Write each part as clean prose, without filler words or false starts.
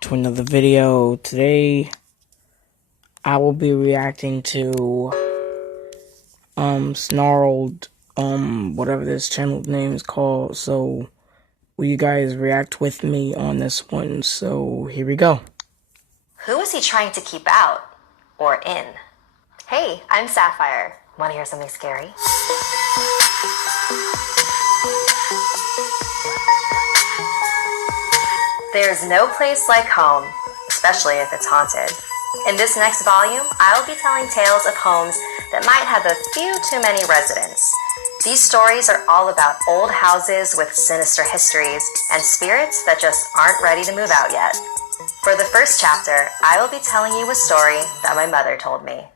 To another video. Today I will be reacting to Snarled, whatever this channel name is called. So will you guys react with me on this one? So here we go. Who is he trying to keep out or in? Hey, I'm Sapphire. Want to hear something scary? There's no place like home, especially if it's haunted. In this next volume, I'll be telling tales of homes that might have a few too many residents. These stories are all about old houses with sinister histories and spirits that just aren't ready to move out yet. For the first chapter, I will be telling you a story that my mother told me.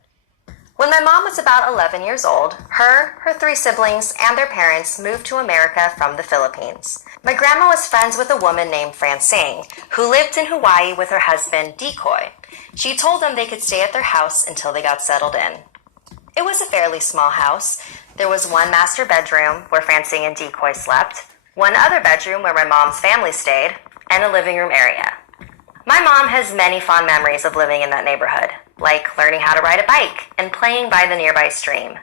When my mom was about 11 years old, her 3 siblings, and their parents moved to America from the Philippines. My grandma was friends with a woman named Francine, who lived in Hawaii with her husband, Decoy. She told them they could stay at their house until they got settled in. It was a fairly small house. There was one master bedroom where Francine and Decoy slept, one other bedroom where my mom's family stayed, and a living room area. My mom has many fond memories of living in that neighborhood, like learning how to ride a bike and playing by the nearby stream.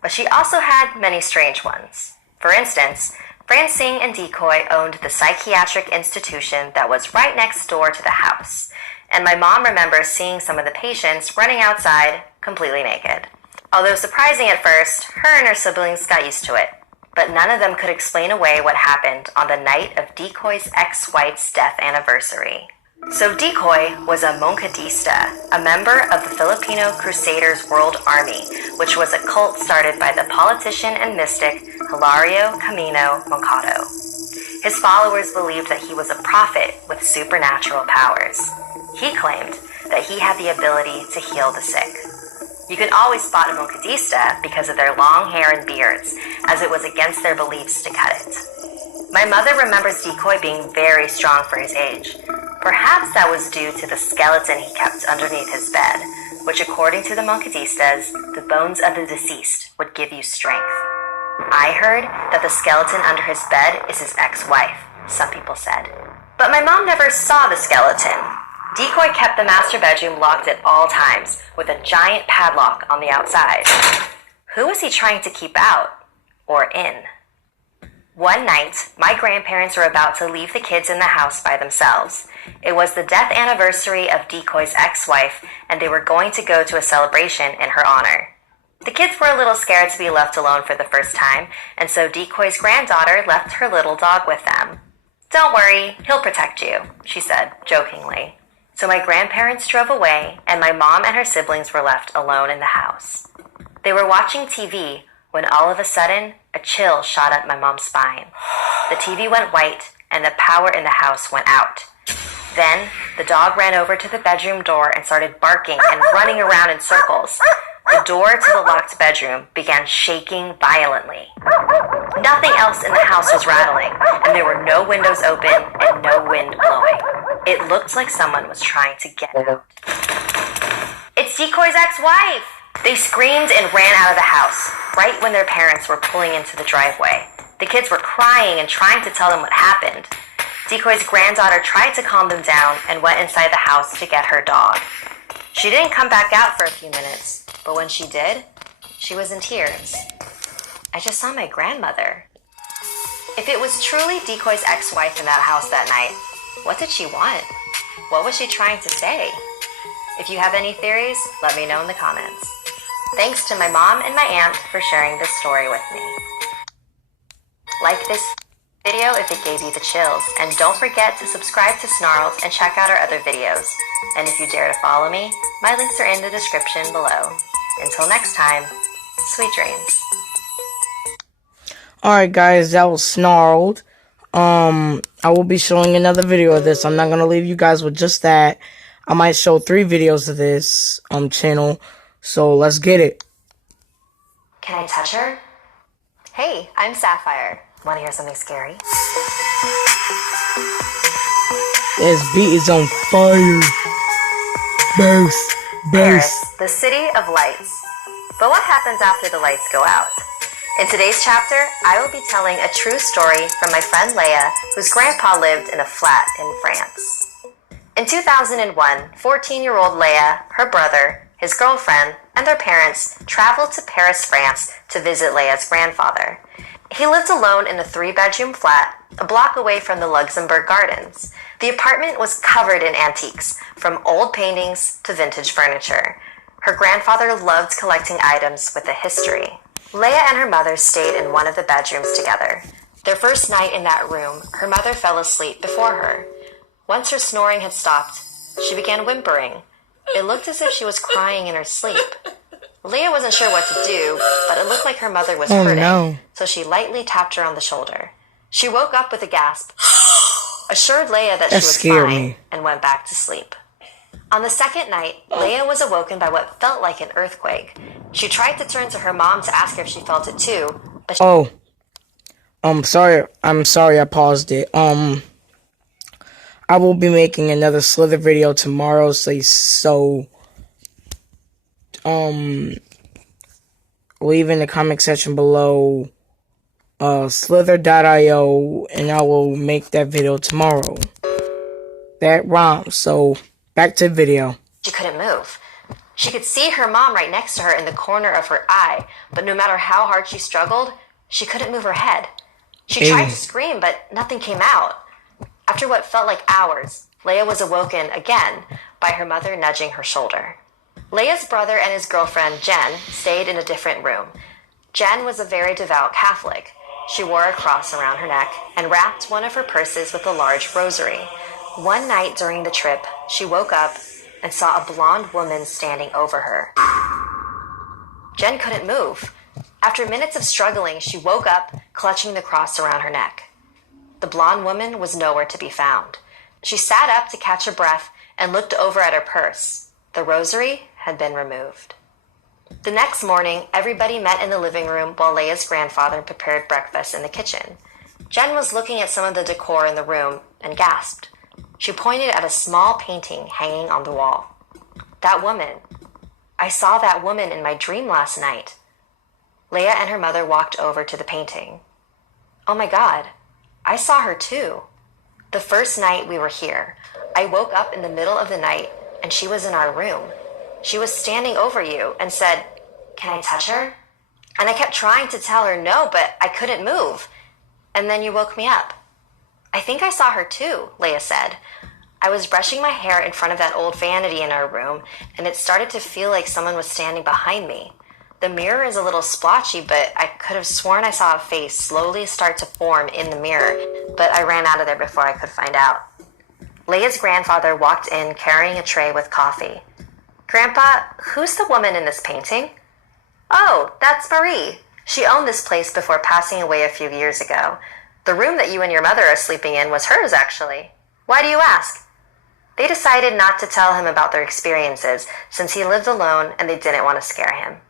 But she also had many strange ones. For instance, Francine and Decoy owned the psychiatric institution that was right next door to the house, and my mom remembers seeing some of the patients running outside completely naked. Although surprising at first, her and her siblings got used to it, but none of them could explain away what happened on the night of Decoy's ex-wife's death anniversary. So Decoy was a Moncadista, a member of the Filipino Crusaders World Army, which was a cult started by the politician and mystic Hilario Camino Moncado. His followers believed that he was a prophet with supernatural powers. He claimed that he had the ability to heal the sick. You could always spot a Moncadista because of their long hair and beards, as it was against their beliefs to cut it. My mother remembers Decoy being very strong for his age. Perhaps that was due to the skeleton he kept underneath his bed, which according to the Moncadistas, the bones of the deceased would give you strength. I heard that the skeleton under his bed is his ex-wife, some people said. But my mom never saw the skeleton. Decoy kept the master bedroom locked at all times, with a giant padlock on the outside. Who was he trying to keep out or in? One night, my grandparents were about to leave the kids in the house by themselves. It was the death anniversary of Decoy's ex-wife, and they were going to go to a celebration in her honor. The kids were a little scared to be left alone for the first time, and so Decoy's granddaughter left her little dog with them. "Don't worry, he'll protect you," she said, jokingly. So my grandparents drove away, and my mom and her siblings were left alone in the house. They were watching TV when all of a sudden, a chill shot up my mom's spine. The TV went white, and the power in the house went out. Then, the dog ran over to the bedroom door and started barking and running around in circles. The door to the locked bedroom began shaking violently. Nothing else in the house was rattling, and there were no windows open and no wind blowing. It looked like someone was trying to get out. "It's Decoy's ex-wife!" They screamed and ran out of the house, right when their parents were pulling into the driveway. The kids were crying and trying to tell them what happened. Decoy's granddaughter tried to calm them down and went inside the house to get her dog. She didn't come back out for a few minutes, but when she did, she was in tears. "I just saw my grandmother." If it was truly Decoy's ex-wife in that house that night, what did she want? What was she trying to say? If you have any theories, let me know in the comments. Thanks to my mom and my aunt for sharing this story with me. Like this video if it gave you the chills, and don't forget to subscribe to Snarled and check out our other videos. And if you dare to follow me, my links are in the description below. Until next time, sweet dreams. Alright guys, that was Snarled. I will be showing another video of this. I'm not gonna leave you guys with just that. I might show 3 videos of this channel. So let's get it. Can I touch her? Hey, I'm Sapphire. Want to hear something scary? This beat is on fire. Burst. Paris, the city of lights. But what happens after the lights go out? In today's chapter, I will be telling a true story from my friend Leia, whose grandpa lived in a flat in France. In 2001, 14-year-old Leia, her brother, his girlfriend, and their parents traveled to Paris, France to visit Leia's grandfather. He lived alone in a 3-bedroom flat a block away from the Luxembourg Gardens. The apartment was covered in antiques, from old paintings to vintage furniture. Her grandfather loved collecting items with a history. Leia and her mother stayed in one of the bedrooms together. Their first night in that room, her mother fell asleep before her. Once her snoring had stopped, she began whimpering. It looked as if she was crying in her sleep. Leia wasn't sure what to do, but it looked like her mother was hurting, so she lightly tapped her on the shoulder. She woke up with a gasp, assured Leia that she was fine, and went back to sleep. On the second night, Leia was awoken by what felt like an earthquake. She tried to turn to her mom to ask her if she felt it too, but I'm sorry I paused it. I will be making another Slither video tomorrow, so leave in the comment section below slither.io and I will make that video tomorrow. That rhymes, so back to the video. She couldn't move. She could see her mom right next to her in the corner of her eye, but no matter how hard she struggled, she couldn't move her head. She tried to scream, but nothing came out. After what felt like hours, Leia was awoken again by her mother nudging her shoulder. Leia's brother and his girlfriend, Jen, stayed in a different room. Jen was a very devout Catholic. She wore a cross around her neck and wrapped one of her purses with a large rosary. One night during the trip, she woke up and saw a blonde woman standing over her. Jen couldn't move. After minutes of struggling, she woke up, clutching the cross around her neck. The blonde woman was nowhere to be found. She sat up to catch her breath and looked over at her purse. The rosary had been removed. The next morning, everybody met in the living room while Leia's grandfather prepared breakfast in the kitchen. Jen was looking at some of the decor in the room and gasped. She pointed at a small painting hanging on the wall. That woman. I saw that woman in my dream last night. Leia and her mother walked over to the painting. Oh my God, I saw her too. The first night we were here, I woke up in the middle of the night and she was in our room. She was standing over you and said, "Can I touch her?" And I kept trying to tell her no, but I couldn't move. And then you woke me up. I think I saw her too, Leia said. I was brushing my hair in front of that old vanity in our room, and it started to feel like someone was standing behind me. The mirror is a little splotchy, but I could have sworn I saw a face slowly start to form in the mirror, but I ran out of there before I could find out. Leia's grandfather walked in carrying a tray with coffee. Grandpa, who's the woman in this painting? Oh, that's Marie. She owned this place before passing away a few years ago. The room that you and your mother are sleeping in was hers, actually. Why do you ask? They decided not to tell him about their experiences since he lived alone and they didn't want to scare him.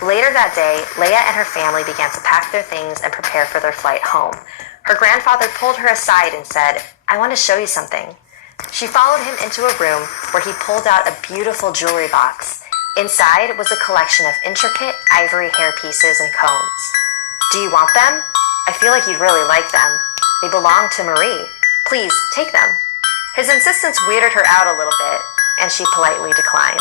Later that day, Leia and her family began to pack their things and prepare for their flight home. Her grandfather pulled her aside and said, "I want to show you something." She followed him into a room where he pulled out a beautiful jewelry box. Inside was a collection of intricate ivory hair pieces and combs. Do you want them? I feel like you'd really like them. They belong to Marie. Please, take them. His insistence weirded her out a little bit, and she politely declined.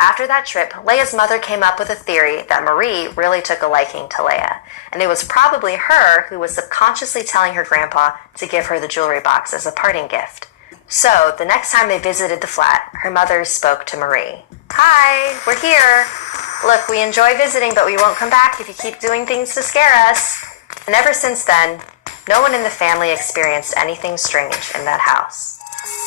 After that trip, Leia's mother came up with a theory that Marie really took a liking to Leia, and it was probably her who was subconsciously telling her grandpa to give her the jewelry box as a parting gift. So, the next time they visited the flat, her mother spoke to Marie. "Hi, we're here. Look, we enjoy visiting, but we won't come back if you keep doing things to scare us." And ever since then, no one in the family experienced anything strange in that house.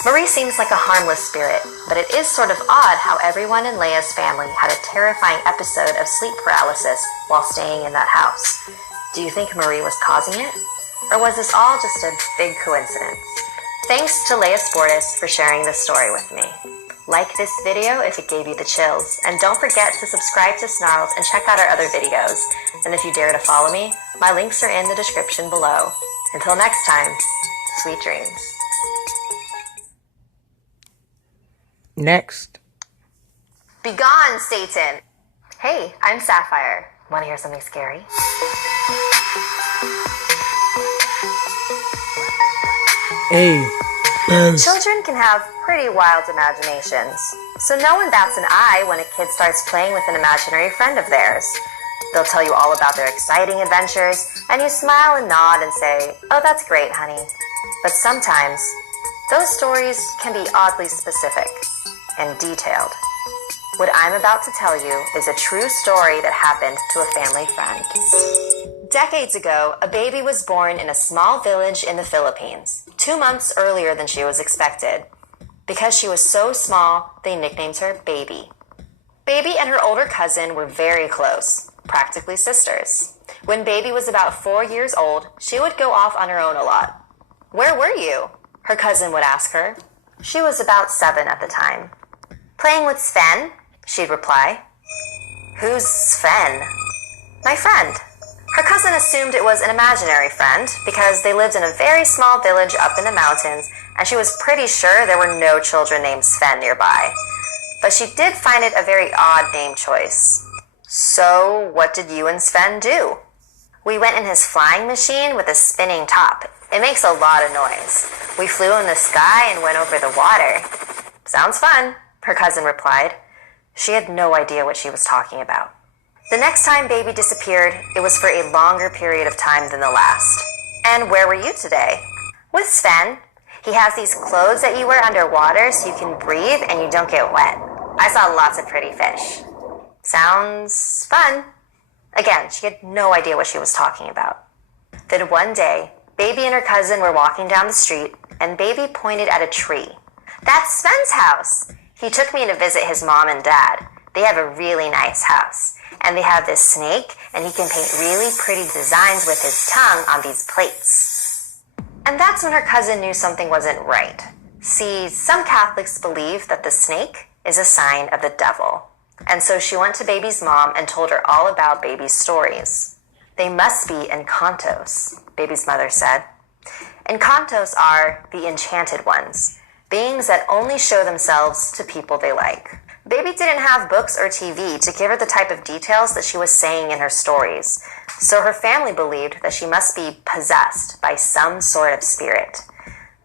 Marie seems like a harmless spirit, but it is sort of odd how everyone in Leia's family had a terrifying episode of sleep paralysis while staying in that house. Do you think Marie was causing it? Or was this all just a big coincidence? Thanks to Leia Sportis for sharing this story with me. Like this video if it gave you the chills, and don't forget to subscribe to Snarls and check out our other videos. And if you dare to follow me, my links are in the description below. Until next time, sweet dreams. Next. Begone, Satan! Hey, I'm Sapphire. Want to hear something scary? Hey. Children can have pretty wild imaginations, so no one bats an eye when a kid starts playing with an imaginary friend of theirs. They'll tell you all about their exciting adventures, and you smile and nod and say, "Oh, that's great, honey." But sometimes, those stories can be oddly specific and detailed. What I'm about to tell you is a true story that happened to a family friend. Decades ago, a baby was born in a small village in the Philippines, 2 months earlier than she was expected. Because she was so small, they nicknamed her Baby. Baby and her older cousin were very close, practically sisters. When Baby was about 4 years old, she would go off on her own a lot. "Where were you?" her cousin would ask her. She was about 7 at the time. "Playing with Sven," she'd reply. "Who's Sven?" "My friend." Her cousin assumed it was an imaginary friend because they lived in a very small village up in the mountains, and she was pretty sure there were no children named Sven nearby. But she did find it a very odd name choice. "So, what did you and Sven do?" "We went in his flying machine with a spinning top. It makes a lot of noise. We flew in the sky and went over the water." "Sounds fun," her cousin replied. She had no idea what she was talking about. The next time Baby disappeared, it was for a longer period of time than the last. "And where were you today?" "With Sven. He has these clothes that you wear underwater so you can breathe and you don't get wet. I saw lots of pretty fish." "Sounds fun." Again, she had no idea what she was talking about. Then one day, Baby and her cousin were walking down the street, and Baby pointed at a tree. "That's Sven's house. He took me to visit his mom and dad. They have a really nice house. And they have this snake, and he can paint really pretty designs with his tongue on these plates." And that's when her cousin knew something wasn't right. See, some Catholics believe that the snake is a sign of the devil. And so she went to Baby's mom and told her all about Baby's stories. "They must be encantos," Baby's mother said. Encantos are the enchanted ones, beings that only show themselves to people they like. Baby didn't have books or TV to give her the type of details that she was saying in her stories, so her family believed that she must be possessed by some sort of spirit.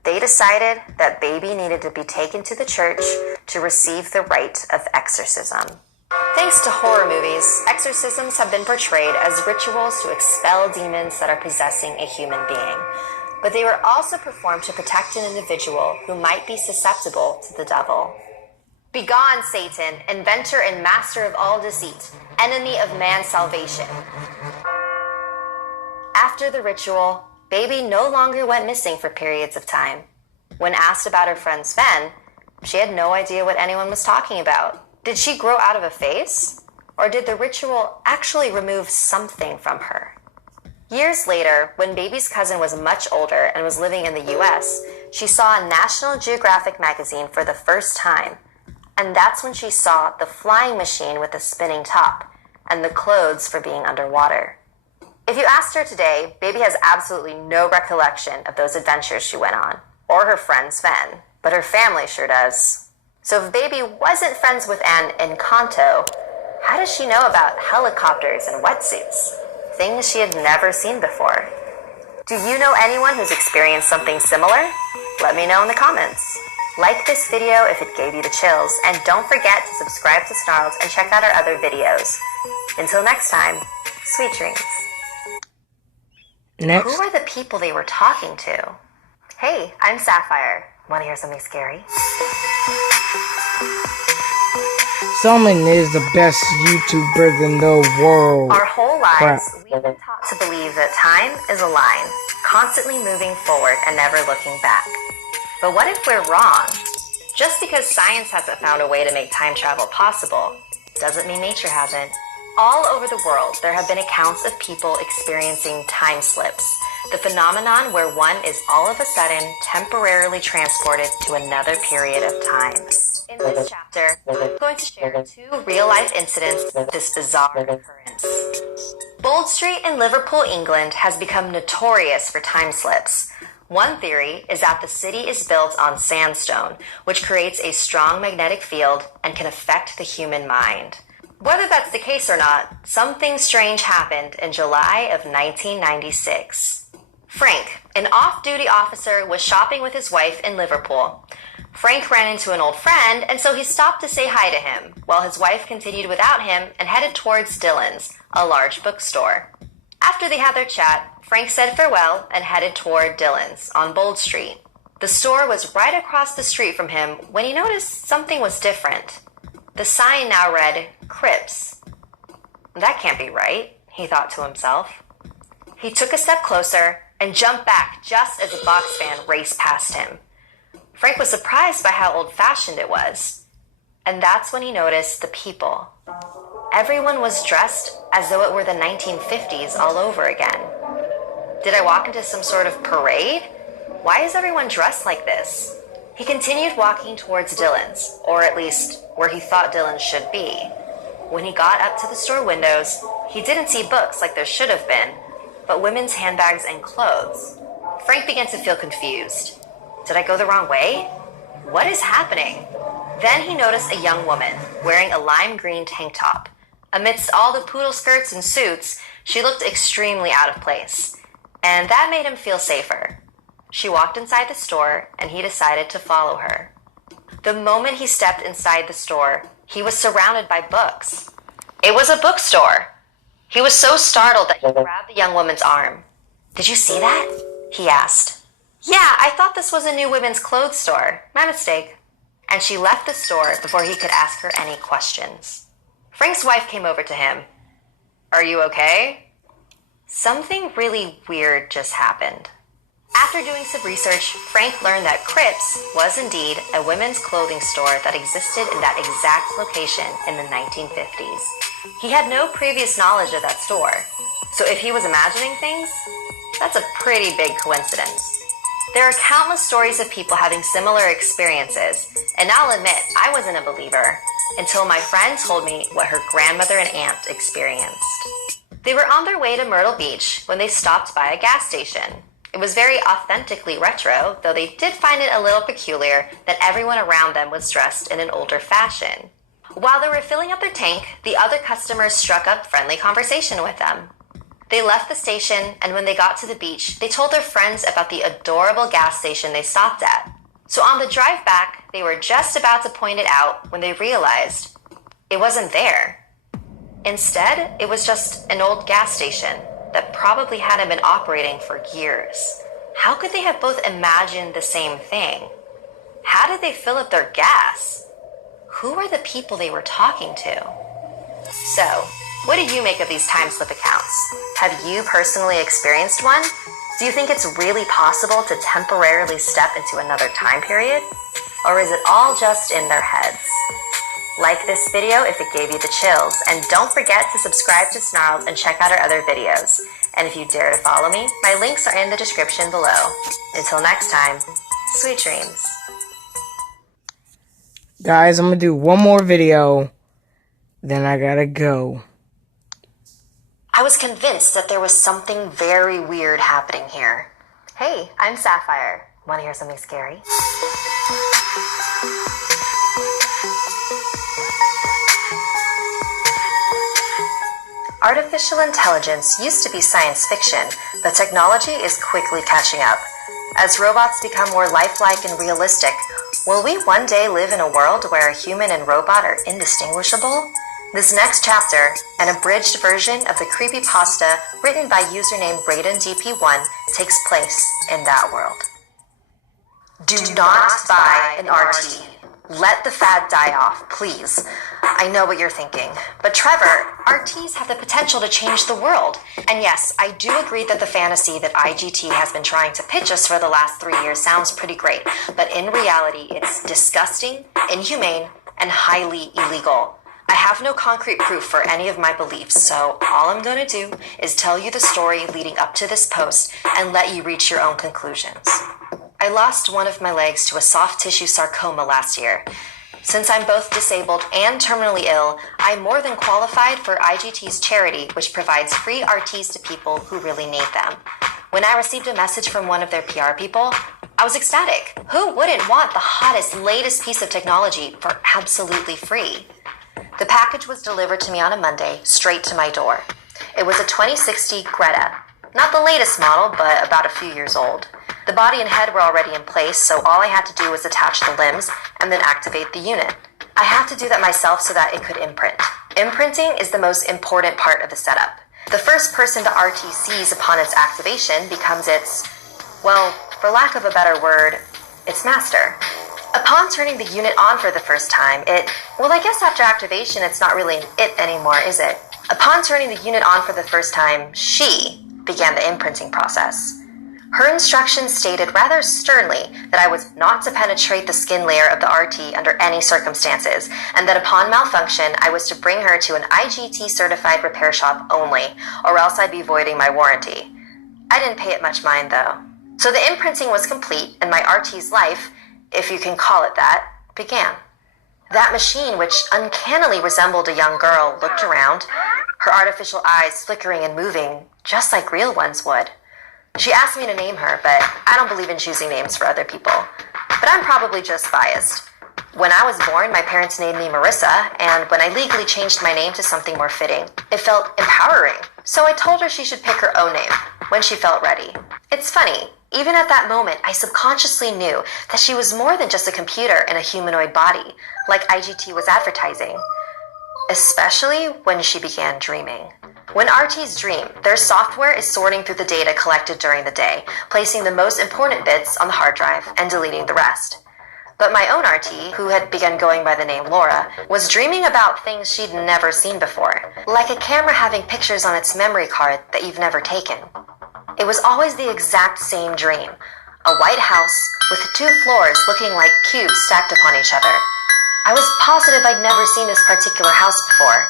They decided that Baby needed to be taken to the church to receive the rite of exorcism. Thanks to horror movies, exorcisms have been portrayed as rituals to expel demons that are possessing a human being. But they were also performed to protect an individual who might be susceptible to the devil. "Begone, Satan, inventor and master of all deceit, enemy of man's salvation." After the ritual, Baby no longer went missing for periods of time. When asked about her friend Sven, she had no idea what anyone was talking about. Did she grow out of a face? Or did the ritual actually remove something from her? Years later, when Baby's cousin was much older and was living in the US, she saw a National Geographic magazine for the first time. And that's when she saw the flying machine with the spinning top and the clothes for being underwater. If you asked her today, Baby has absolutely no recollection of those adventures she went on, or her friend Sven, but her family sure does. So if Baby wasn't friends with an Encanto, how does she know about helicopters and wetsuits? Things she had never seen before. Do you know anyone who's experienced something similar? Let me know in the comments. Like this video if it gave you the chills, and don't forget to subscribe to Snarled and check out our other videos. Until next time, sweet dreams. Next. Who are the people they were talking to? Hey, I'm Sapphire. Want to hear something scary? Salmon is the best YouTuber in the world. Our whole lives, we've been taught to believe that time is a line, constantly moving forward and never looking back. But what if we're wrong? Just because science hasn't found a way to make time travel possible, doesn't mean nature hasn't. All over the world, there have been accounts of people experiencing time slips, the phenomenon where one is all of a sudden temporarily transported to another period of time. In this chapter, I'm going to share 2 real-life incidents of this bizarre occurrence. Bold Street in Liverpool, England has become notorious for time slips. One theory is that the city is built on sandstone, which creates a strong magnetic field and can affect the human mind. Whether that's the case or not, something strange happened in July of 1996. Frank, an off-duty officer, was shopping with his wife in Liverpool. Frank ran into an old friend, and so he stopped to say hi to him, while his wife continued without him and headed towards Dillon's, a large bookstore. After they had their chat, Frank said farewell and headed toward Dillon's on Bold Street. The store was right across the street from him when he noticed something was different. The sign now read, Crips. That can't be right, he thought to himself. He took a step closer and jumped back just as a box van raced past him. Frank was surprised by how old-fashioned it was. And that's when he noticed the people. Everyone was dressed as though it were the 1950s all over again. Did I walk into some sort of parade? Why is everyone dressed like this? He continued walking towards Dillon's, or at least where he thought Dillon's should be. When he got up to the store windows, he didn't see books like there should have been, but women's handbags and clothes. Frank began to feel confused. Did I go the wrong way? What is happening? Then he noticed a young woman wearing a lime green tank top. Amidst all the poodle skirts and suits, she looked extremely out of place, and that made him feel safer. She walked inside the store, and he decided to follow her. The moment he stepped inside the store, he was surrounded by books. It was a bookstore. He was so startled that he grabbed the young woman's arm. "Did you see that?" he asked. "Yeah, I thought this was a new women's clothes store. My mistake." And she left the store before he could ask her any questions. Frank's wife came over to him. "Are you okay?" Something really weird just happened. After doing some research, Frank learned that Crips was indeed a women's clothing store that existed in that exact location in the 1950s. He had no previous knowledge of that store, so if he was imagining things, that's a pretty big coincidence. There are countless stories of people having similar experiences, and I'll admit I wasn't a believer until my friend told me what her grandmother and aunt experienced. They were on their way to Myrtle Beach when they stopped by a gas station. It was very authentically retro, though they did find it a little peculiar that everyone around them was dressed in an older fashion. While they were filling up their tank, the other customers struck up friendly conversation with them. They left the station, and when they got to the beach, they told their friends about the adorable gas station they stopped at. So on the drive back, they were just about to point it out when they realized it wasn't there. Instead, it was just an old gas station that probably hadn't been operating for years. How could they have both imagined the same thing? How did they fill up their gas? Who were the people they were talking to? So, what do you make of these time slip accounts? Have you personally experienced one? Do you think it's really possible to temporarily step into another time period? Or is it all just in their heads? Like this video if it gave you the chills, and don't forget to subscribe to Snarled and check out our other videos. And if you dare to follow me, my links are in the description below. Until next time, sweet dreams. Guys, I'm gonna do one more video, then I gotta go. I was convinced that there was something very weird happening here. Hey, I'm Sapphire. Want to hear something scary? Artificial intelligence used to be science fiction, but technology is quickly catching up. As robots become more lifelike and realistic, will we one day live in a world where a human and robot are indistinguishable? This next chapter, an abridged version of the creepypasta written by username RaidenDP1, takes place in that world. Do not buy an RT. Let the fad die off, please. I know what you're thinking. But Trevor, RTs have the potential to change the world. And yes, I do agree that the fantasy that IGT has been trying to pitch us for the last 3 years sounds pretty great. But in reality, it's disgusting, inhumane, and highly illegal. I have no concrete proof for any of my beliefs, so all I'm going to do is tell you the story leading up to this post and let you reach your own conclusions. I lost one of my legs to a soft tissue sarcoma last year. Since I'm both disabled and terminally ill, I'm more than qualified for IGT's charity, which provides free RTs to people who really need them. When I received a message from one of their PR people, I was ecstatic. Who wouldn't want the hottest, latest piece of technology for absolutely free? The package was delivered to me on a Monday, straight to my door. It was a 2060 Greta. Not the latest model, but about a few years old. The body and head were already in place, so all I had to do was attach the limbs and then activate the unit. I had to do that myself so that it could imprint. Imprinting is the most important part of the setup. The first person the RT sees upon its activation becomes its, well, for lack of a better word, its master. Upon turning the unit on for the first time, well, I guess after activation it's not really an it anymore, is it? Upon turning the unit on for the first time, she began the imprinting process. Her instructions stated rather sternly that I was not to penetrate the skin layer of the RT under any circumstances, and that upon malfunction, I was to bring her to an IGT-certified repair shop only, or else I'd be voiding my warranty. I didn't pay it much mind, though. So the imprinting was complete, and my RT's life, if you can call it that, began. That machine, which uncannily resembled a young girl, looked around, her artificial eyes flickering and moving, just like real ones would. She asked me to name her, but I don't believe in choosing names for other people. But I'm probably just biased. When I was born, my parents named me Marissa, and when I legally changed my name to something more fitting, it felt empowering. So I told her she should pick her own name when she felt ready. It's funny, even at that moment, I subconsciously knew that she was more than just a computer in a humanoid body, like IGT was advertising. Especially when she began dreaming. When RTs dream, their software is sorting through the data collected during the day, placing the most important bits on the hard drive and deleting the rest. But my own RT, who had begun going by the name Laura, was dreaming about things she'd never seen before, like a camera having pictures on its memory card that you've never taken. It was always the exact same dream, a white house with 2 floors looking like cubes stacked upon each other. I was positive I'd never seen this particular house before,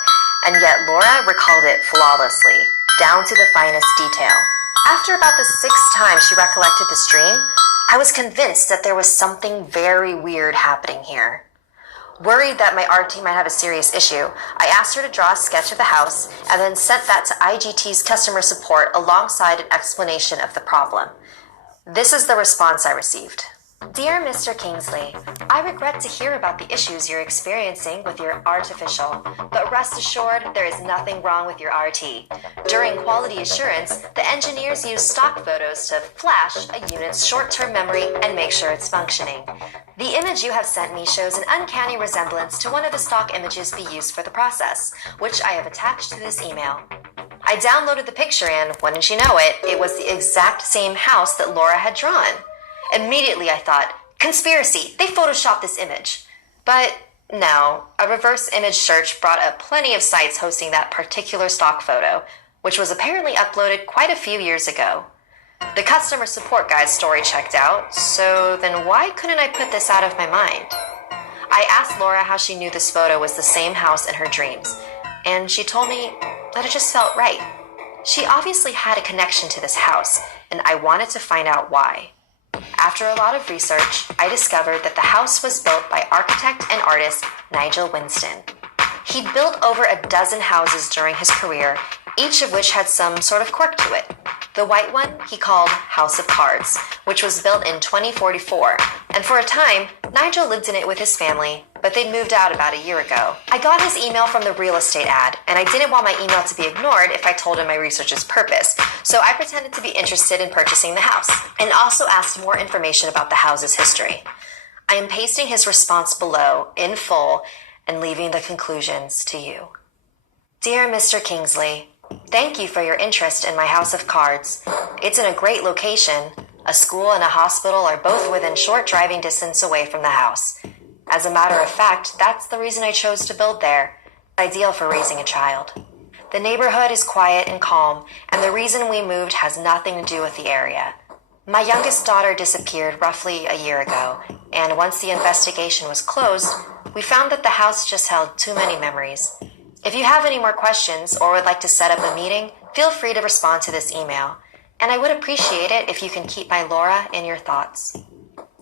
and yet Laura recalled it flawlessly, down to the finest detail. After about the 6th time she recollected this dream, I was convinced that there was something very weird happening here. Worried that my RT might have a serious issue, I asked her to draw a sketch of the house and then sent that to IGT's customer support alongside an explanation of the problem. This is the response I received. Dear Mr. Kingsley, I regret to hear about the issues you're experiencing with your artificial, but rest assured there is nothing wrong with your RT. During quality assurance, the engineers use stock photos to flash a unit's short-term memory and make sure it's functioning. The image you have sent me shows an uncanny resemblance to one of the stock images we used for the process, which I have attached to this email. I downloaded the picture and, wouldn't you know it, it was the exact same house that Laura had drawn. Immediately I thought, conspiracy, they photoshopped this image. But no, a reverse image search brought up plenty of sites hosting that particular stock photo, which was apparently uploaded quite a few years ago. The customer support guy's story checked out, so then why couldn't I put this out of my mind? I asked Laura how she knew this photo was the same house in her dreams, and she told me that it just felt right. She obviously had a connection to this house, and I wanted to find out why. After a lot of research, I discovered that the house was built by architect and artist Nigel Winston. He'd built over a dozen houses during his career, each of which had some sort of quirk to it. The white one he called House of Cards, which was built in 2044, and for a time, Nigel lived in it with his family, but they'd moved out about a year ago. I got his email from the real estate ad, and I didn't want my email to be ignored if I told him my research's purpose, so I pretended to be interested in purchasing the house, and also asked more information about the house's history. I am pasting his response below, in full, and leaving the conclusions to you. Dear Mr. Kingsley, thank you for your interest in my House of Cards. It's in a great location. A school and a hospital are both within short driving distance away from the house. As a matter of fact, that's the reason I chose to build there. Ideal for raising a child. The neighborhood is quiet and calm, and the reason we moved has nothing to do with the area. My youngest daughter disappeared roughly a year ago, and once the investigation was closed, we found that the house just held too many memories. If you have any more questions or would like to set up a meeting, feel free to respond to this email, and I would appreciate it if you can keep my Laura in your thoughts.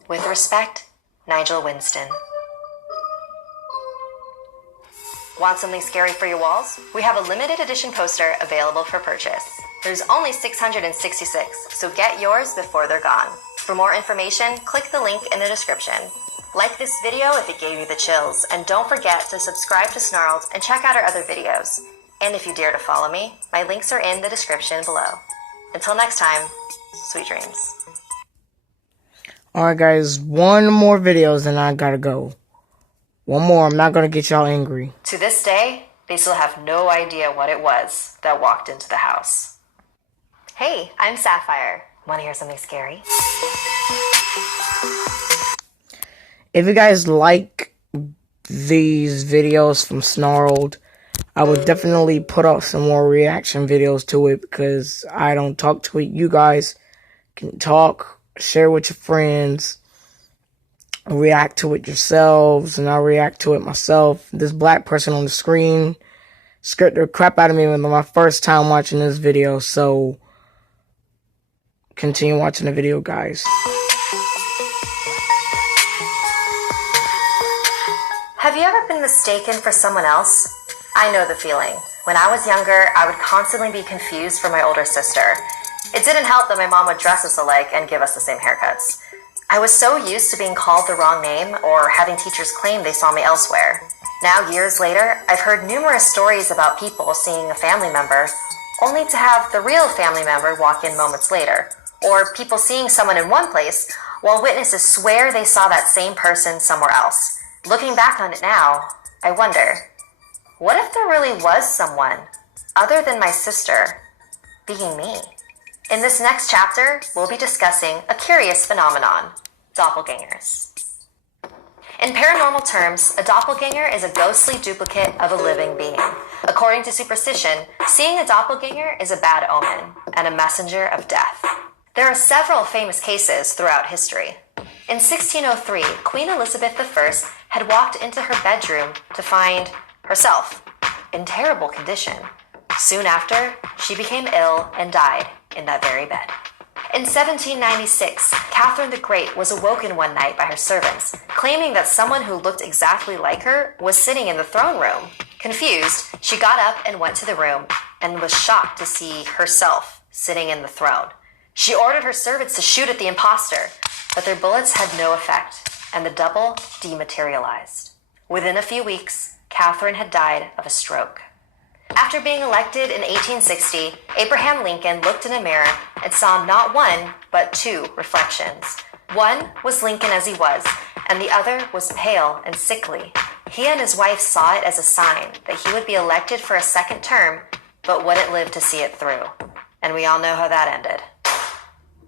With respect, Nigel Winston. Want something scary for your walls? We have a limited edition poster available for purchase. There's only 666, so get yours before they're gone. For more information, click the link in the description. Like this video if it gave you the chills, and don't forget to subscribe to Snarled and check out our other videos. And if you dare to follow me, my links are in the description below. Until next time, sweet dreams. Alright guys, one more videos and I gotta go. One more, I'm not gonna get y'all angry. To this day, they still have no idea what it was that walked into the house. Hey, I'm Sapphire. Want to hear something scary? If you guys like these videos from Snarled, I would definitely put up some more reaction videos to it because I don't talk to it. You guys can talk, share with your friends, react to it yourselves, and I'll react to it myself. This black person on the screen scared the crap out of me when my first time watching this video, so continue watching the video, guys. Have you ever been mistaken for someone else? I know the feeling. When I was younger, I would constantly be confused for my older sister. It didn't help that my mom would dress us alike and give us the same haircuts. I was so used to being called the wrong name or having teachers claim they saw me elsewhere. Now, years later, I've heard numerous stories about people seeing a family member only to have the real family member walk in moments later, or people seeing someone in one place while witnesses swear they saw that same person somewhere else. Looking back on it now, I wonder, what if there really was someone other than my sister being me? In this next chapter, we'll be discussing a curious phenomenon, doppelgangers. In paranormal terms, a doppelganger is a ghostly duplicate of a living being. According to superstition, seeing a doppelganger is a bad omen and a messenger of death. There are several famous cases throughout history. In 1603, Queen Elizabeth I had walked into her bedroom to find herself in terrible condition. Soon after, she became ill and died in that very bed. In 1796, Catherine the Great was awoken one night by her servants, claiming that someone who looked exactly like her was sitting in the throne room. Confused, she got up and went to the room and was shocked to see herself sitting in the throne. She ordered her servants to shoot at the imposter, but their bullets had no effect, and the double dematerialized. Within a few weeks, Catherine had died of a stroke. After being elected in 1860, Abraham Lincoln looked in a mirror and saw not one, but two reflections. One was Lincoln as he was, and the other was pale and sickly. He and his wife saw it as a sign that he would be elected for a second term, but wouldn't live to see it through. And we all know how that ended.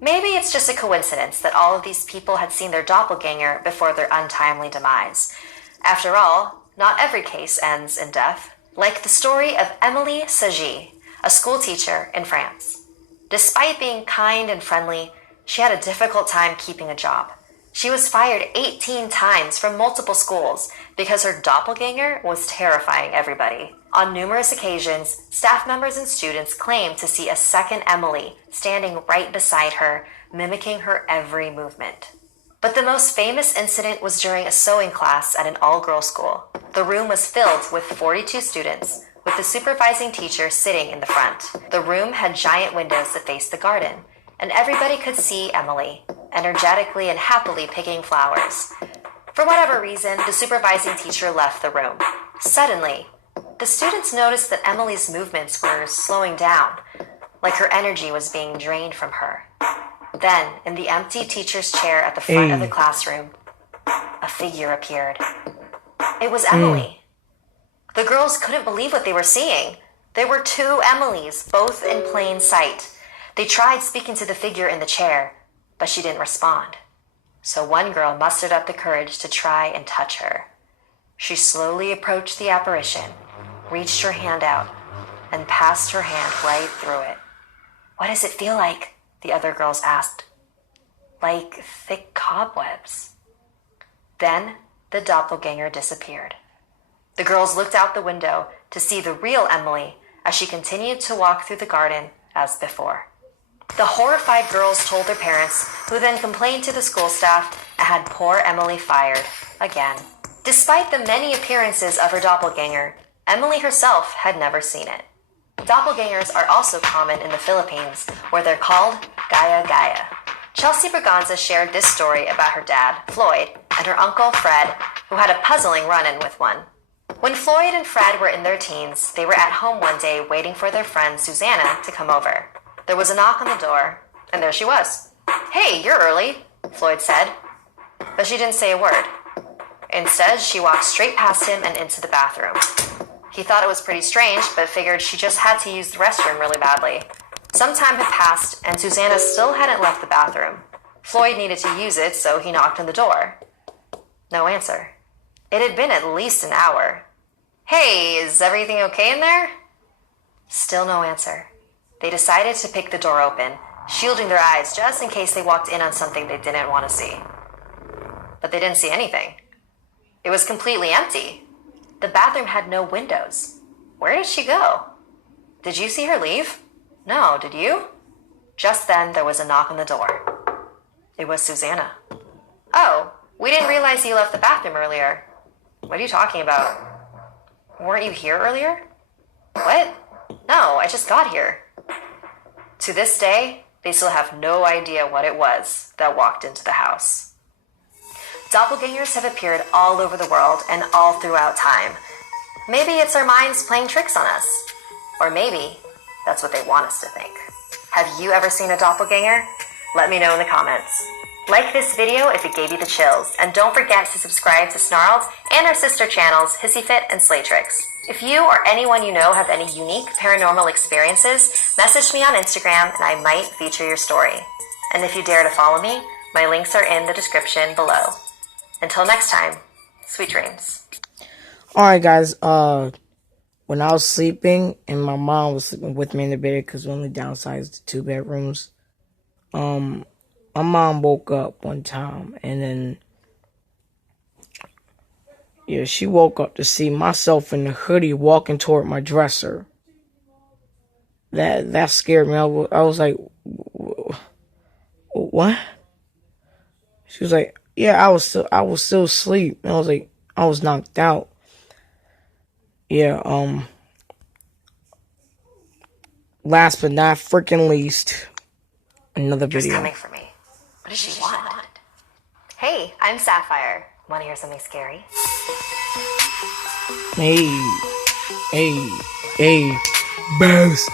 Maybe it's just a coincidence that all of these people had seen their doppelganger before their untimely demise. After all, not every case ends in death. Like the story of Emily Sagy, a school teacher in France. Despite being kind and friendly, she had a difficult time keeping a job. She was fired 18 times from multiple schools because her doppelganger was terrifying everybody. On numerous occasions, staff members and students claimed to see a second Emily standing right beside her, mimicking her every movement. But the most famous incident was during a sewing class at an all-girls school. The room was filled with 42 students, with the supervising teacher sitting in the front. The room had giant windows that faced the garden, and everybody could see Emily, energetically and happily picking flowers. For whatever reason, the supervising teacher left the room. Suddenly, the students noticed that Emily's movements were slowing down, like her energy was being drained from her. Then, in the empty teacher's chair at the front of the classroom, a figure appeared. It was Emily. The girls couldn't believe what they were seeing. There were two Emilys, both in plain sight. They tried speaking to the figure in the chair, but she didn't respond. So one girl mustered up the courage to try and touch her. She slowly approached the apparition, reached her hand out, and passed her hand right through it. "What does it feel like?" the other girls asked. "Like thick cobwebs." Then the doppelganger disappeared. The girls looked out the window to see the real Emily as she continued to walk through the garden as before. The horrified girls told their parents, who then complained to the school staff and had poor Emily fired again. Despite the many appearances of her doppelganger, Emily herself had never seen it. Doppelgangers are also common in the Philippines, where they're called gaya-gaya. Chelsea Braganza shared this story about her dad, Floyd, and her uncle, Fred, who had a puzzling run-in with one. When Floyd and Fred were in their teens, they were at home one day waiting for their friend Susanna to come over. There was a knock on the door, and there she was. "Hey, you're early," Floyd said. But she didn't say a word. Instead, she walked straight past him and into the bathroom. He thought it was pretty strange, but figured she just had to use the restroom really badly. Some time had passed, and Susanna still hadn't left the bathroom. Floyd needed to use it, so he knocked on the door. No answer. It had been at least an hour. "Hey, is everything okay in there?" Still no answer. They decided to pick the door open, shielding their eyes just in case they walked in on something they didn't want to see. But they didn't see anything. It was completely empty. The bathroom had no windows. Where did she go? Did you see her leave? No, did you? Just then, there was a knock on the door. It was Susanna. "Oh, we didn't realize you left the bathroom earlier." "What are you talking about? Weren't you here earlier?" "What? No, I just got here." To this day, they still have no idea what it was that walked into the house. Doppelgangers have appeared all over the world and all throughout time. Maybe it's our minds playing tricks on us. Or maybe that's what they want us to think. Have you ever seen a doppelganger? Let me know in the comments. Like this video if it gave you the chills, and don't forget to subscribe to Snarled and our sister channels, HissyFit and Slaytrix. If you or anyone you know have any unique paranormal experiences, message me on Instagram and I might feature your story. And if you dare to follow me, my links are in the description below. Until next time, sweet dreams. Alright guys, when I was sleeping and my mom was sleeping with me in the bed because we only downsized to 2 bedrooms, my mom woke up one time and then, yeah, she woke up to see myself in the hoodie walking toward my dresser. That scared me. I was like, what? She was like, yeah, I was still asleep. And I was like, I was knocked out. Yeah, last but not freaking least, another video. She's coming for me. What does she want? Hey, I'm Sapphire. Want to hear something scary? Hey, boss.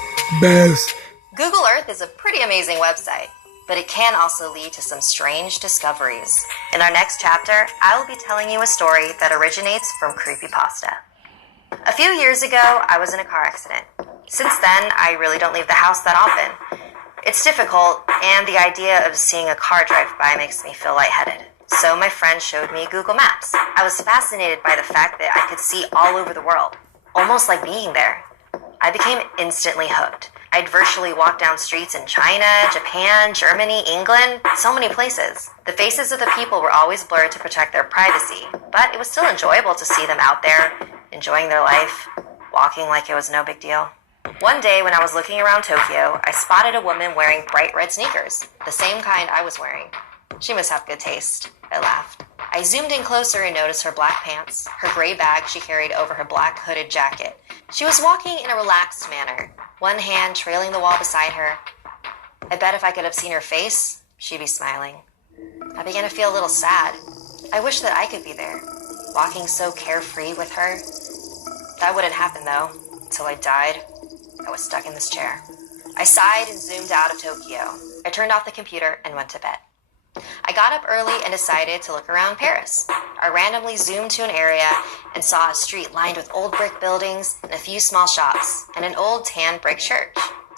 Google Earth is a pretty amazing website, but it can also lead to some strange discoveries. In our next chapter, I will be telling you a story that originates from creepypasta. A few years ago, I was in a car accident. Since then, I really don't leave the house that often. It's difficult, and the idea of seeing a car drive by makes me feel lightheaded. So my friend showed me Google Maps. I was fascinated by the fact that I could see all over the world, almost like being there. I became instantly hooked. I'd virtually walk down streets in China, Japan, Germany, England, so many places. The faces of the people were always blurred to protect their privacy, but it was still enjoyable to see them out there, enjoying their life, walking like it was no big deal. One day when I was looking around Tokyo, I spotted a woman wearing bright red sneakers, the same kind I was wearing. She must have good taste, I laughed. I zoomed in closer and noticed her black pants, her gray bag she carried over her black hooded jacket. She was walking in a relaxed manner, one hand trailing the wall beside her. I bet if I could have seen her face, she'd be smiling. I began to feel a little sad. I wish that I could be there, walking so carefree with her. That wouldn't happen though, until I died. I was stuck in this chair. I sighed and zoomed out of Tokyo. I turned off the computer and went to bed. I got up early and decided to look around Paris. I randomly zoomed to an area and saw a street lined with old brick buildings and a few small shops and an old tan brick church.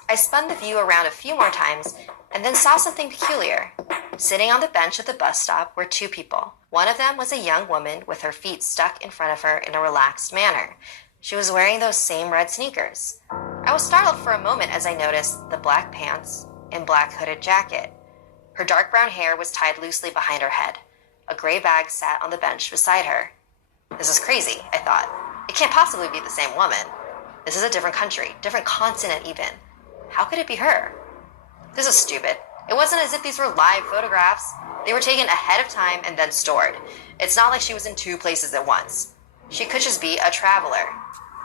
I spun the view around a few more times and then saw something peculiar. Sitting on the bench at the bus stop were 2 people. One of them was a young woman with her feet stuck in front of her in a relaxed manner. She was wearing those same red sneakers. I was startled for a moment as I noticed the black pants and black hooded jacket. Her dark brown hair was tied loosely behind her head. A gray bag sat on the bench beside her. This is crazy, I thought. It can't possibly be the same woman. This is a different country, different continent even. How could it be her? This is stupid. It wasn't as if these were live photographs. They were taken ahead of time and then stored. It's not like she was in 2 places at once. She could just be a traveler.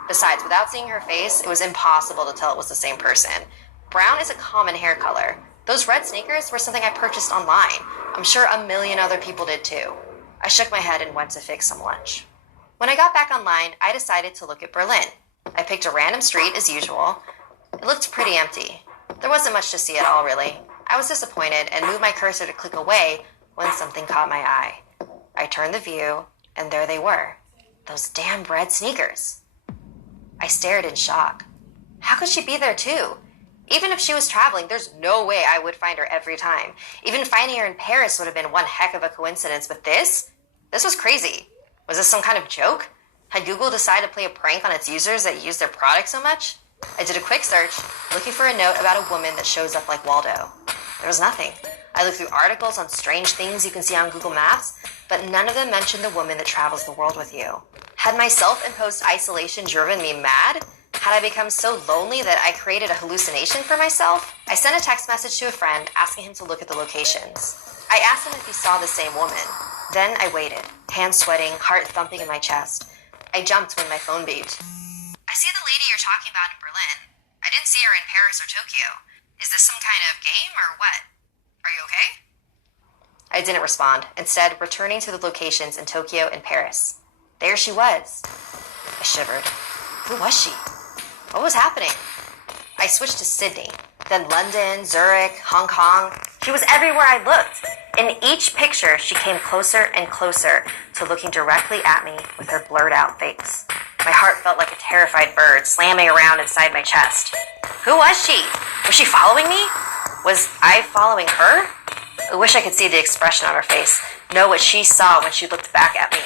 Besides, without seeing her face, it was impossible to tell it was the same person. Brown is a common hair color. Those red sneakers were something I purchased online. I'm sure a million other people did too. I shook my head and went to fix some lunch. When I got back online, I decided to look at Berlin. I picked a random street as usual. It looked pretty empty. There wasn't much to see at all, really. I was disappointed and moved my cursor to click away when something caught my eye. I turned the view, and there they were. Those damn red sneakers. I stared in shock. How could she be there too? Even if she was traveling, there's no way I would find her every time. Even finding her in Paris would have been one heck of a coincidence, but this was crazy. Was this some kind of joke? Had Google decided to play a prank on its users that use their product so much? I did a quick search, looking for a note about a woman that shows up like Waldo. There was nothing. I looked through articles on strange things you can see on Google Maps, but none of them mentioned the woman that travels the world with you. Had my self-imposed isolation driven me mad? Had I become so lonely that I created a hallucination for myself? I sent a text message to a friend asking him to look at the locations. I asked him if he saw the same woman. Then I waited, hands sweating, heart thumping in my chest. I jumped when my phone beeped. I see the lady you're talking about in Berlin. I didn't see her in Paris or Tokyo. Is this some kind of game or what? Are you okay? I didn't respond, instead returning to the locations in Tokyo and Paris. There she was. I shivered. Who was she? What was happening? I switched to Sydney, then London, Zurich, Hong Kong. She was everywhere I looked. In each picture, she came closer and closer to looking directly at me with her blurred out face. My heart felt like a terrified bird slamming around inside my chest. Who was she? Was she following me? Was I following her? I wish I could see the expression on her face, know what she saw when she looked back at me.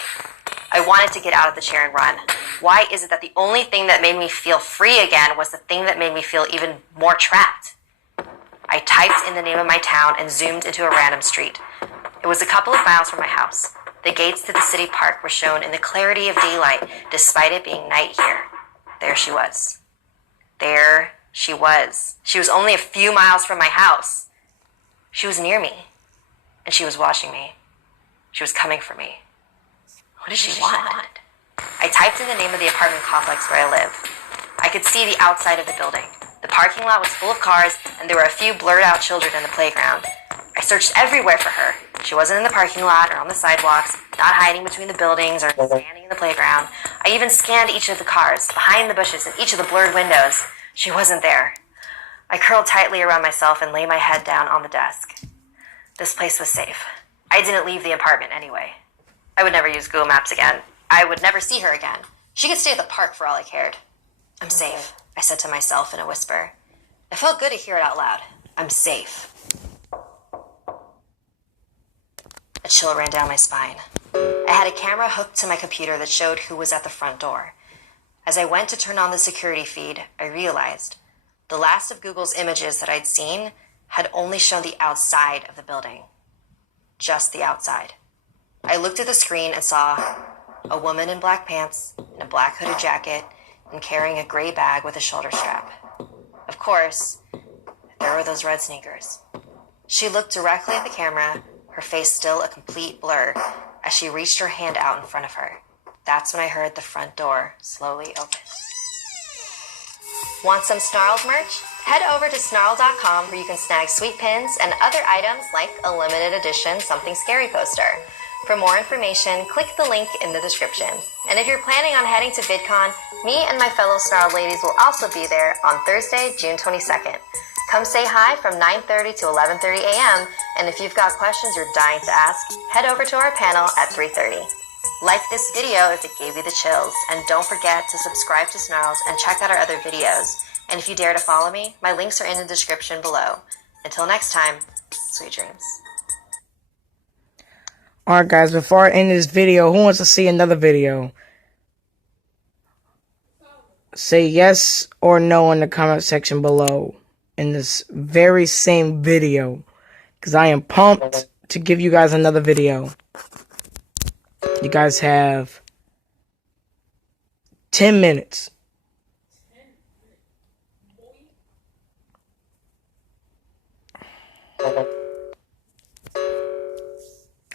I wanted to get out of the chair and run. Why is it that the only thing that made me feel free again was the thing that made me feel even more trapped? I typed in the name of my town and zoomed into a random street. It was a couple of miles from my house. The gates to the city park were shown in the clarity of daylight, despite it being night here. There she was. There she was. She was only a few miles from my house. She was near me, and she was watching me. She was coming for me. What did she want? I typed in the name of the apartment complex where I live. I could see the outside of the building. The parking lot was full of cars, and there were a few blurred out children in the playground. I searched everywhere for her. She wasn't in the parking lot or on the sidewalks, not hiding between the buildings or standing in the playground. I even scanned each of the cars, behind the bushes, and each of the blurred windows. She wasn't there. I curled tightly around myself and lay my head down on the desk. This place was safe. I didn't leave the apartment anyway. I would never use Google Maps again. I would never see her again. She could stay at the park for all I cared. I'm safe, I said to myself in a whisper. It felt good to hear it out loud. I'm safe. A chill ran down my spine. I had a camera hooked to my computer that showed who was at the front door. As I went to turn on the security feed, I realized the last of Google's images that I'd seen had only shown the outside of the building. Just the outside. I looked at the screen and saw a woman in black pants, in a black hooded jacket, and carrying a gray bag with a shoulder strap. Of course, there were those red sneakers. She looked directly at the camera, her face still a complete blur, as she reached her hand out in front of her. That's when I heard the front door slowly open. Want some Snarls merch? Head over to snarl.com where you can snag sweet pins and other items like a limited edition Something Scary poster. For more information, click the link in the description. And if you're planning on heading to VidCon, me and my fellow Snarl ladies will also be there on Thursday, June 22nd. Come say hi from 9:30 to 11:30 a.m. And if you've got questions you're dying to ask, head over to our panel at 3:30. Like this video if it gave you the chills, and don't forget to subscribe to Snarls and check out our other videos. And if you dare to follow me, my links are in the description below. Until next time, sweet dreams. Alright guys, before I end this video, who wants to see another video? Say yes or no in the comment section below in this very same video, because I am pumped to give you guys another video. You guys have 10 minutes.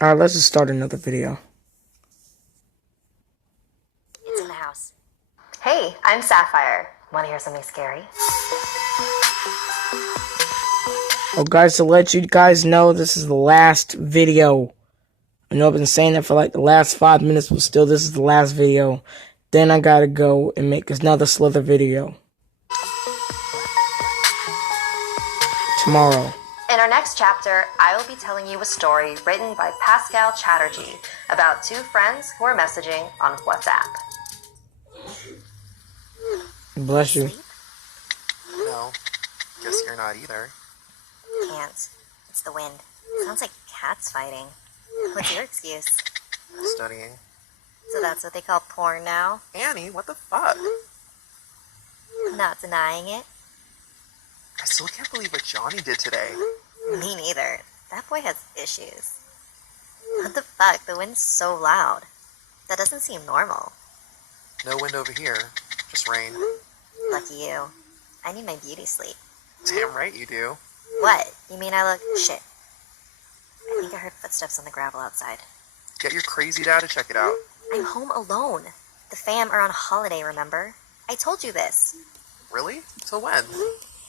Alright, let's just start another video. It's in the house. Hey, I'm Sapphire. Want to hear something scary? Oh guys, to let you guys know, this is the last video. I know I've been saying that for like the last 5 minutes, but still, this is the last video. Then I gotta go and make another Slither video. tomorrow. In our next chapter, I will be telling you a story written by Pascal Chatterjee about two friends who are messaging on WhatsApp. Bless you. Sleep? No, guess you're not either. Can't. It's the wind. Sounds like cats fighting. What's your excuse? Studying. So that's what they call porn now? Annie, what the fuck? I'm not denying it. I still can't believe what Johnny did today. Me neither. That boy has issues. What the fuck? The wind's so loud. That doesn't seem normal. No wind over here, just rain. Lucky you. I need my beauty sleep. Damn right you do. What? You mean I look... Shit. I think I heard footsteps on the gravel outside. Get your crazy dad to check it out. I'm home alone. The fam are on holiday, remember? I told you this. Really? Till when?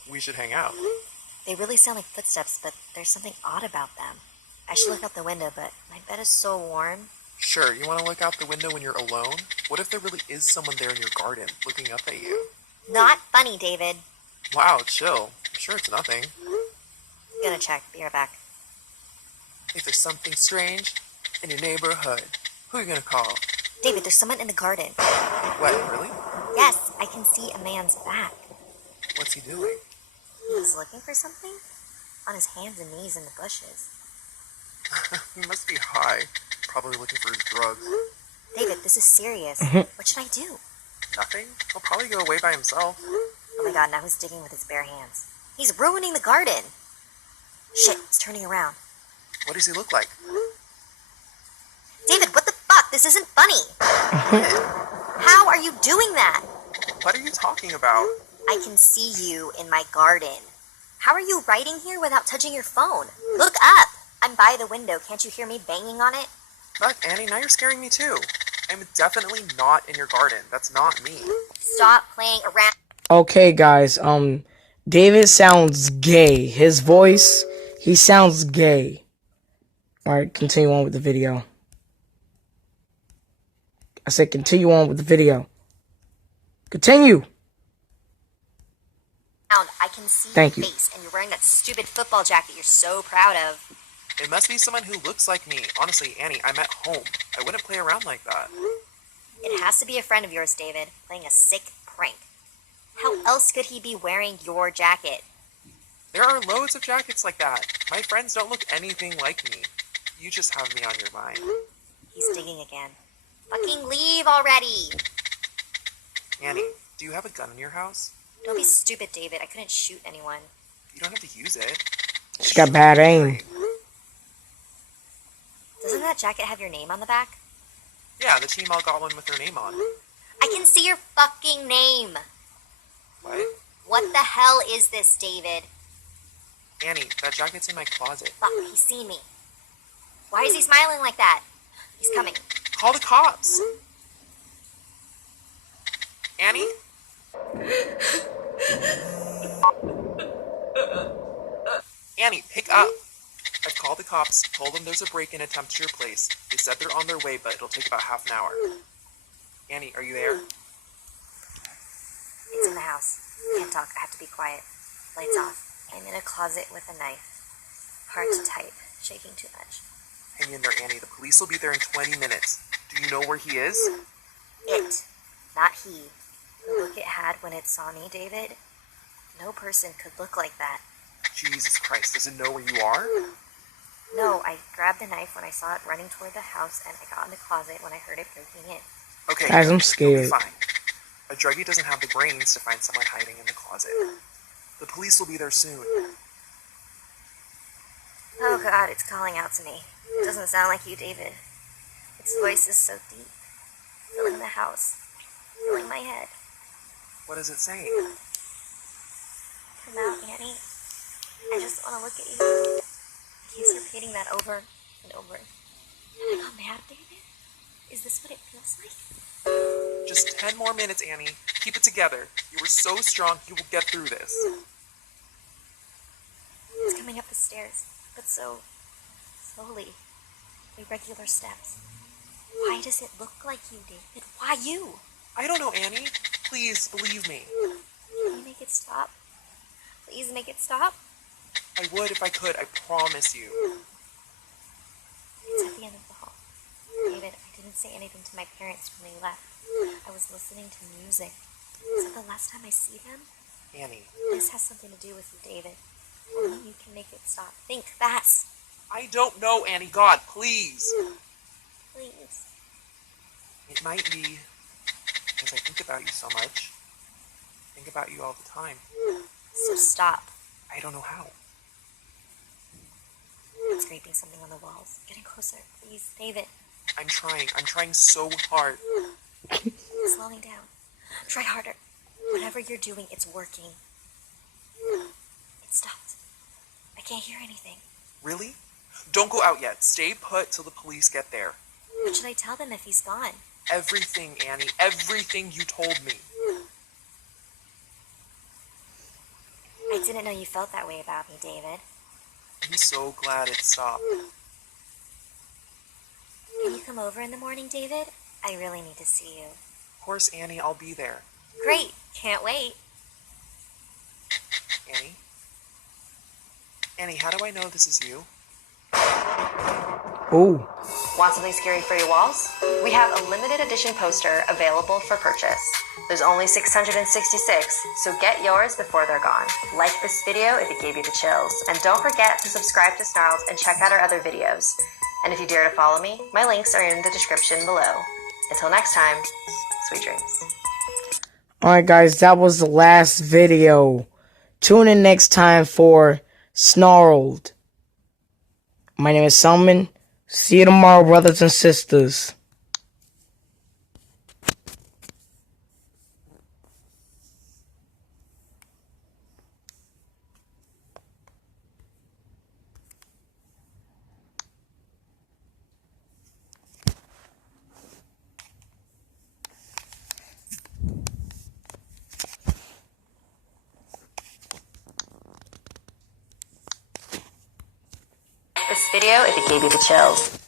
We should hang out. They really sound like footsteps, but there's something odd about them. I should look out the window, but my bed is so warm. Sure, you want to look out the window when you're alone? What if there really is someone there in your garden, looking up at you? Not funny, David. Wow, chill. I'm sure it's nothing. Gonna check. Be right back. If there's something strange in your neighborhood, who are you gonna call? David, there's someone in the garden. What, really? Yes, I can see a man's back. What's he doing? He's looking for something? On his hands and knees in the bushes. He must be high. Probably looking for his drugs. David, this is serious. What should I do? Nothing? He'll probably go away by himself. Oh my god, now he's digging with his bare hands. He's ruining the garden. Shit, he's turning around. What does he look like? David, what the fuck? This isn't funny. How are you doing that? What are you talking about? I can see you in my garden. How are you writing here without touching your phone? Look up. I'm by the window. Can't you hear me banging on it? Look, Annie, now you're scaring me too. I'm definitely not in your garden. That's not me. Stop playing around. Okay, guys. David sounds gay. His voice, he sounds gay. Alright, continue on with the video. I said continue on with the video. Continue! I can see Thank your you. face, and you're wearing that stupid football jacket you're so proud of. It must be someone who looks like me. Honestly, Annie, I'm at home. I wouldn't play around like that. It has to be a friend of yours, David, playing a sick prank. How else could he be wearing your jacket? There are loads of jackets like that. My friends don't look anything like me. You just have me on your mind. He's digging again. Fucking leave already! Annie, do you have a gun in your house? Don't be stupid, David. I couldn't shoot anyone. You don't have to use it. She's got bad aim. Doesn't that jacket have your name on the back? Yeah, the team all got one with their name on. I can see your fucking name! What? What the hell is this, David? Annie, that jacket's in my closet. Fuck, he's seen me. Why is he smiling like that? He's coming. Call the cops! Annie? Annie, pick up! I've called the cops, told them there's a break-in attempt to your place. They said they're on their way, but it'll take about half an hour. Annie, are you there? It's in the house. Can't talk. I have to be quiet. Lights off. I'm in a closet with a knife. Hard to type. Shaking too much. Hang in there, Annie. The police will be there in 20 minutes. Do you know where he is? It. Not he. The look it had when it saw me, David. No person could look like that. Jesus Christ, does it know where you are? No, I grabbed the knife when I saw it running toward the house, and I got in the closet when I heard it breaking in. Okay, Guys, I'm you'll be scared. fine. A druggie doesn't have the brains to find someone hiding in the closet. The police will be there soon. Oh god, it's calling out to me. It doesn't sound like you, David. Its voice is so deep. Filling the house. Filling my head. What is it saying? Come out, Annie. I just want to look at you. It keeps repeating that over and over. Have I gone mad, David? Is this what it feels like? Just 10 more minutes, Annie. Keep it together. You were so strong, you will get through this. It's coming up the stairs, but so slowly. Irregular steps. Why does it look like you, David? Why you? I don't know, Annie. Please, believe me. Can you make it stop? Please make it stop. I would if I could, I promise you. It's at the end of the hall. David, I didn't say anything to my parents when they left. I was listening to music. Is that the last time I see them? Annie. This has something to do with you, David. Only you can make it stop. Think fast. I don't know, Annie. God, please. Please. It might be because I think about you so much. I think about you all the time. So stop. I don't know how. I'm scraping something on the walls. Getting closer. Please, David. I'm trying. I'm trying so hard. Slowing down. Try harder. Whatever you're doing, it's working. It stopped. I can't hear anything. Really? Don't go out yet. Stay put till the police get there. What should I tell them if he's gone? Everything, Annie. Everything you told me. I didn't know you felt that way about me, David. I'm so glad it stopped. Can you come over in the morning, David? I really need to see you. Of course, Annie, I'll be there. Great. Can't wait. Annie? Annie, how do I know this is you? Ooh. Want something scary for your walls? We have a limited edition poster available for purchase. There's only 666, so get yours before they're gone. Like this video if it gave you the chills. And don't forget to subscribe to Snarled and check out our other videos. And if you dare to follow me, my links are in the description below. Until next time, sweet dreams. Alright guys, that was the last video. Tune in next time for Snarled. My name is Salman. See you tomorrow, brothers and sisters. This video if it gave you the chills.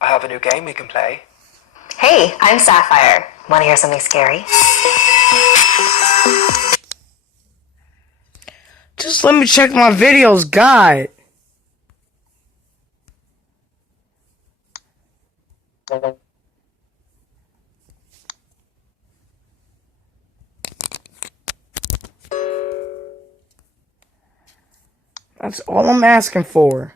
I have a new game we can play. Hey, I'm Sapphire. Want to hear something scary? Just let me check my videos, God. That's all I'm asking for.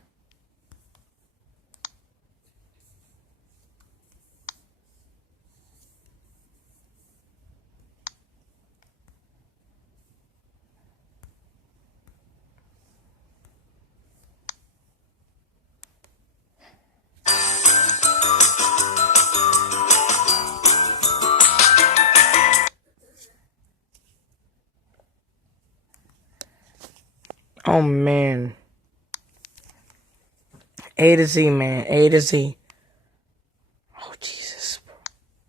Oh man. A to Z, man. A to Z. Oh Jesus.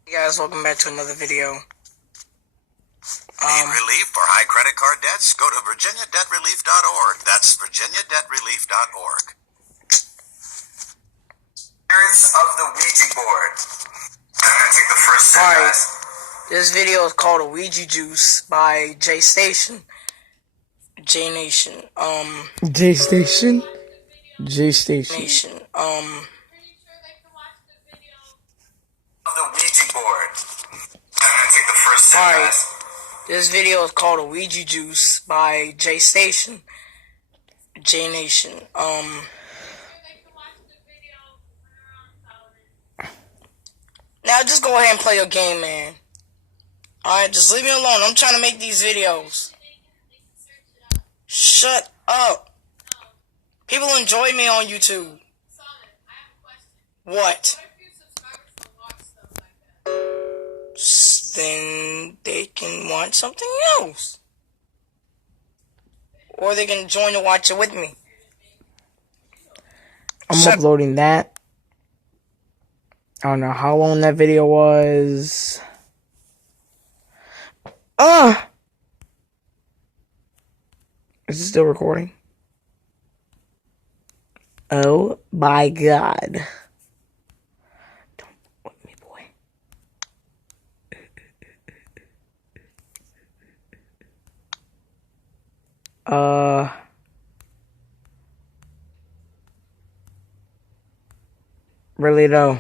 Hey guys, welcome back to another video. Need relief for high credit card debts? Go to virginiadebtrelief.org. That's virginiadebtrelief.org. Spirits of the Ouija board. I'm gonna take the first step, Alright. guys. This video is called A Ouija Juice by J Station. J Nation. J Station? J Station. Nation. Of the Ouija board. I'm gonna take the first step, Alright. guys. This video is called A Ouija Juice by J Station. J Nation. Now just go ahead and play your game, man. Alright, just leave me alone. I'm trying to make these videos. Shut up. People enjoy me on YouTube. What? Then they can watch something else. Or they can join and watch it with me. I'm uploading that. I don't know how long that video was. Is it still recording? Oh my god. Don't with me, boy. Really though.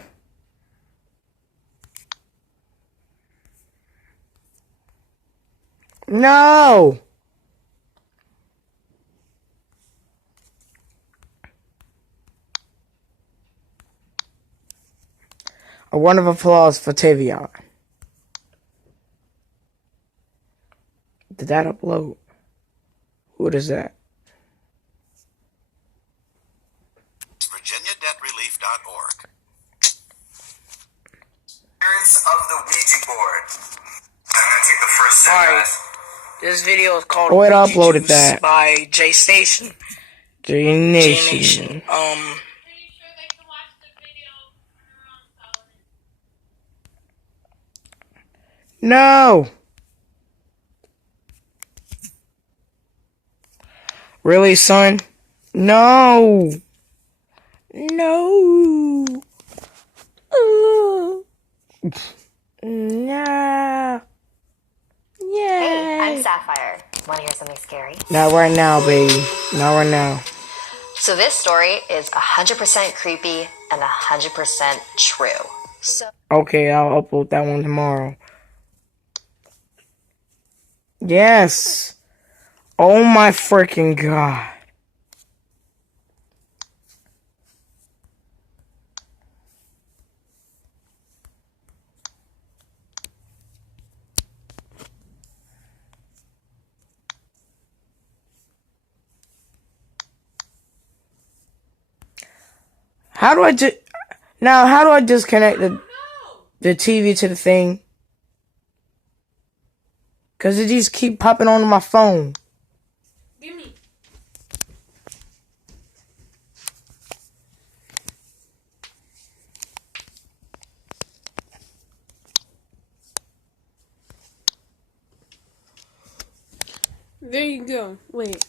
No! A round of applause for Tavion. Did that upload? What is that? VirginiaDebtRelief.org. Spirits of the Ouija board. I'm gonna take the first step, Alright. guys. This video is called Oh, it Ouija uploaded Juice that. by J Station. Pretty J-Nation. sure they can watch the video on their own, Solomon. No! Really, son? No! No! No! Yeah! Hey, I'm Sapphire. Want to hear something scary? Not right now, baby. Not right now. So this story is 100% creepy and 100% true. So Okay, I'll upload that one tomorrow. Yes! Oh my freaking god. How do I disconnect the TV to the thing? Cause it just keep popping onto my phone. Give me. There you go. Wait.